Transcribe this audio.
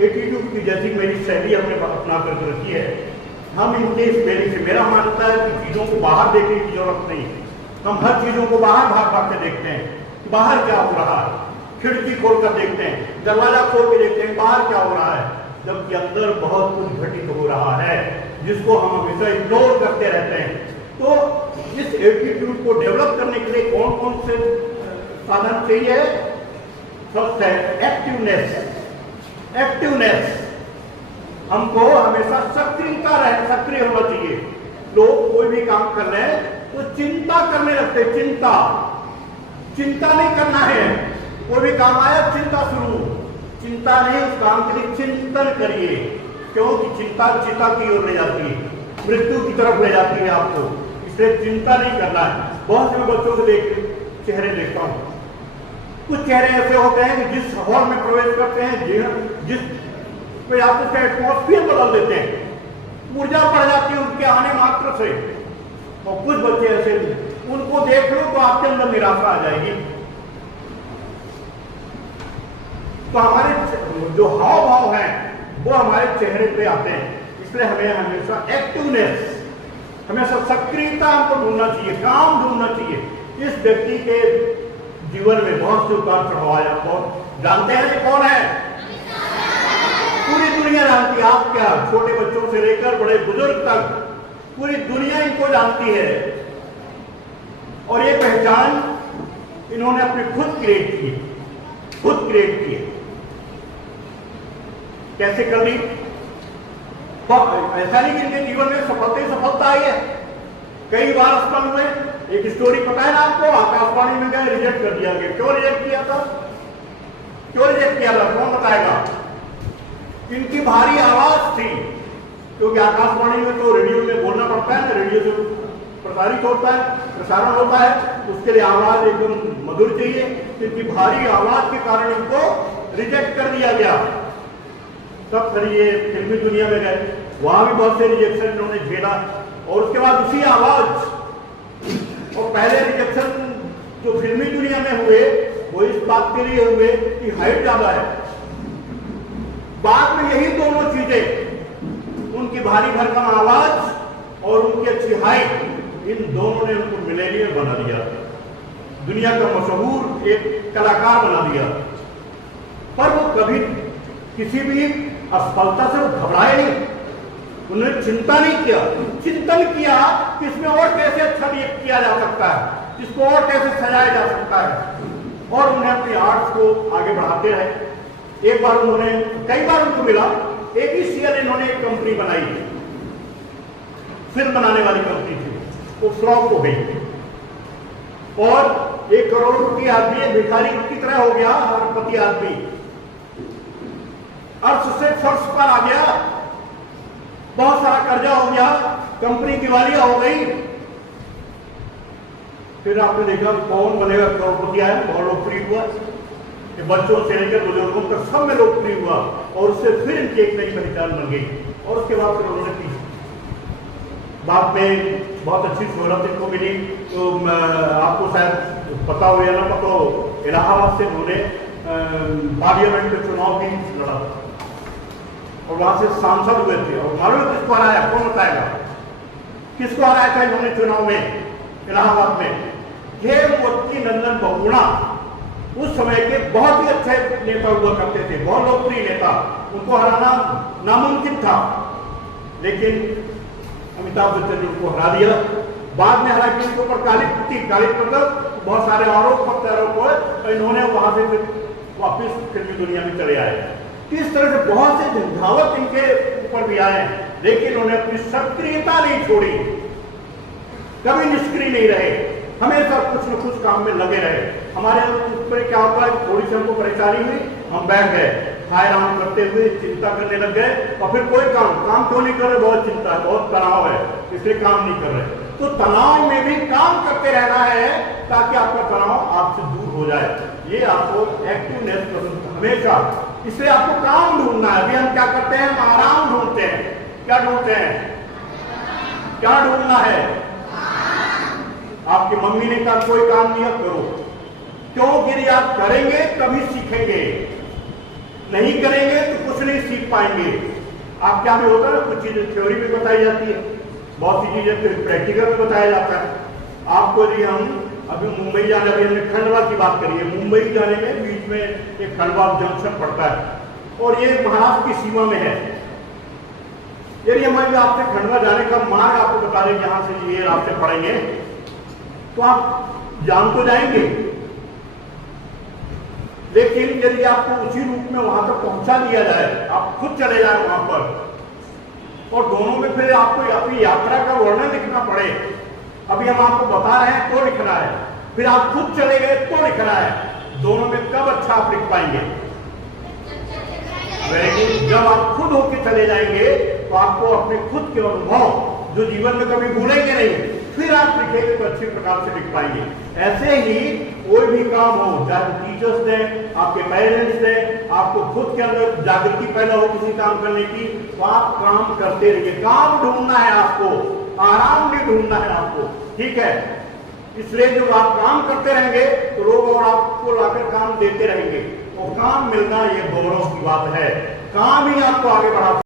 Attitude की जैसी मेरी शैली हमने अपना कर रखी है, हम इनके इस मेरी से मेरा मानता है कि चीज़ों को बाहर देखने की जरूरत नहीं। हम हर चीज़ों को बाहर भाग भाग के देखते हैं, बाहर क्या हो रहा है, खिड़की खोल कर देखते हैं, दरवाजा खोल के देखते हैं बाहर क्या हो रहा है, जबकि अंदर बहुत कुछ घटित हो रहा है जिसको हम हमेशा इग्नोर करते रहते हैं। तो इस एटीट्यूड को डेवलप करने के लिए कौन कौन से साधन चाहिए? फर्स्ट है एक्टिवनेस। एक्टिवनेस, हमको हमेशा सक्रिय होना चाहिए। लोग कोई भी काम कर रहे हैं तो चिंता करने लगते हैं, चिंता नहीं करना है। कोई भी काम आया चिंता शुरू, चिंता नहीं, उस काम के लिए चिंतन करिए, क्योंकि चिंता चिता की ओर ले जाती है, मृत्यु की तरफ ले जाती है आपको, इसलिए चिंता नहीं करना है। बहुत से बच्चों के चेहरे देखता हूँ, कुछ चेहरे ऐसे होते हैं कि जिस हॉल में प्रवेश करते हैं, जिस पे आप उसका एटमॉस्फियर बदल देते हैं, ऊर्जा बढ़ जाती है उनके आने मात्र से। और कुछ बच्चे ऐसे, उनको देख लो तो आपके अंदर निराशा आ जाएगी। तो हमारे जो हाव भाव हैं वो हमारे चेहरे पे आते हैं, इसलिए हमें हमेशा एक्टिवनेस, हमेशा सक्रियता हमको ढूंढना चाहिए, काम ढूंढना चाहिए। इस व्यक्ति के जीवन में बहुत से उतार चढ़ाव आया, बहुत जानते हैं ये कौन है? पूरी दुनिया जानती है। आप क्या, छोटे बच्चों से लेकर बड़े बुजुर्ग तक पूरी दुनिया इनको जानती है। और ये पहचान इन्होंने अपने खुद क्रिएट की, खुद क्रिएट की। कैसे कर ली? ऐसा नहीं कि इनके जीवन में सफलता ही सफलता आई है, कई बार असफल हुए। एक स्टोरी पता है ना आपको, आकाशवाणी में गए, रिजेक्ट कर दिया गया। क्यों रिजेक्ट किया था? क्यों रिजेक्ट किया था, कौन बताएगा? इनकी भारी आवाज थी, क्योंकि आकाशवाणी में तो रेडियो में बोलना पड़ता है ना, रेडियो से प्रसारित होता है, प्रसारण होता है, उसके लिए आवाज एकदम मधुर चाहिए। इनकी भारी आवाज के कारण इनको रिजेक्ट कर दिया गया। तब फिर ये फिल्मी दुनिया में गए, वहां भी बहुत से रिजेक्शन इन्होंने झेला। और उसके बाद उसी आवाज, और पहले रिजेक्शन जो फिल्मी दुनिया में हुए वो इस बात के लिए हुए कि हाइट ज्यादा है। बाद में यही दोनों चीजें, उनकी भारी भरकम आवाज और उनकी अच्छी हाइट, इन दोनों ने उनको मिलेनियर बना दिया, दुनिया का मशहूर एक कलाकार बना दिया। पर वो कभी किसी भी असफलता से घबराए नहीं, उन्होंने चिंता नहीं किया, चिंतन किया कि इसमें और कैसे अच्छा किया जा सकता है, इसको और कैसे सजाया जा सकता है, और उन्हें अपनी आर्ट्स को आगे बढ़ाते रहे। एक बार उन्होंने, कई बार उनको मिला, ABCL इन्होंने एक कंपनी बनाई, फिल्म बनाने वाली कंपनी थी, वो फ्लॉप हो गई और 1 करोड़ रुपये आदमी भिखारी की तरह हो गया, अरबपति आदमी, अर्श से फर्श पर आ गया, बहुत सारा कर्जा हो गया, कंपनी दिवालिया हो गई। फिर आपने देखा कौन बनेगा करोड़पति आया, बहुत लोकप्रिय हुआ, बच्चों से लेकर बुजुर्गों तक सब में लोकप्रिय हुआ, और उससे फिर इनकी एक नई पहचान बन गई। और उसके बाद फिर उन्होंने की, बाद में बहुत अच्छी शोहरत इनको मिली। तो आपको शायद पता हो या ना पता हो, इलाहाबाद से उन्होंने पार्लियामेंट में चुनाव भी लड़ा और वहां से सांसद हुए थे। और मालूम है किसको हराया? कौन बताएगा किसको हराया था इन्होंने चुनाव में इलाहाबाद में? हेमवती नंदन बहुगुणा, उस समय के बहुत ही अच्छे नेता हुआ करते थे, बहुत लोकप्रिय नेता, उनको हराना नामुमकिन था, लेकिन अमिताभ बच्चन ने उनको हरा दिया। बाद में हालांकि उनके ऊपर कालिक मतलब बहुत सारे आरोप प्रत्यारोप हुए, तो इन्होंने वहां से वापिस फिल्मी दुनिया में चले आए। इस तरह से बहुत से झंझावत इनके ऊपर भी आए, लेकिन उन्होंने अपनी सक्रियता नहीं छोड़ी, कभी निष्क्रिय नहीं रहे, हमेशा कुछ न कुछ काम में लगे रहे। हमारे ऊपर क्या होता है, थोड़ी सी हमको परेशानी हुई, हम बैठ गए, खाए आराम करते हुए चिंता करने लग गए, और फिर कोई काम क्यों नहीं कर रहे? बहुत चिंता है, बहुत तनाव है, इसलिए काम नहीं कर रहे। तो तनाव में भी काम करते रहना है ताकि आपका तनाव आपसे दूर हो जाए। ये आपको एक्टिवनेस पसंद हमेशा, इसलिए आपको काम ढूंढना है। अभी हम क्या करते हैं? हम आराम ढूंढते हैं। क्या ढूंढते हैं? क्या ढूंढना है? आपकी मम्मी ने कहा कोई काम नहीं करो, क्योंकि आप करेंगे तभी सीखेंगे, नहीं करेंगे तो कुछ कुछ नहीं सीख पाएंगे। आप क्या भी होता है ना, कुछ चीजें थ्योरी में बताई जाती है, बहुत सी चीजें फिर प्रैक्टिकल में बताया जाता है। आपको यदि हम अभी मुंबई जाने, अभी हमने खंडवा की बात करी है, मुंबई जाने में बीच में एक खंडवा जंक्शन पड़ता है और ये महाराष्ट्र की सीमा में है। यदि हमारे आपसे खंडवा जाने का मार्ग आपको बता दें, जहां से ये रास्ते पड़ेंगे, तो आप जान तो जाएंगे, लेकिन यदि आपको उसी रूप में वहां तक पहुंचा दिया जाए, आप खुद चले जाए वहां पर, और दोनों में फिर आपको अपनी यात्रा का वर्णन लिखना पड़े। अभी हम आपको बता रहे हैं तो लिखना है, फिर आप खुद चले गए तो लिखना है, दोनों में कब अच्छा आप लिख पाएंगे? लेकिन जब आप खुद होके चले जाएंगे तो आपको अपने खुद के अनुभव जो जीवन में कभी भूलेंगे नहीं, फिर आप लिखेंगे तो अच्छे प्रकार से लिख पाएंगे। ऐसे ही कोई भी काम हो, चाहे टीचर्स दें, आपके पेरेंट्स दें, आपको खुद के अंदर जागृति पैदा हो किसी काम करने की, तो आप काम करते रहिए। काम ढूंढना है आपको, आराम नहीं ढूंढना है आपको, ठीक है? इसलिए जब आप काम करते रहेंगे तो लोग और आपको लाकर काम देते रहेंगे, और काम मिलना ये गौरव की बात है। काम ही आपको आगे बढ़ा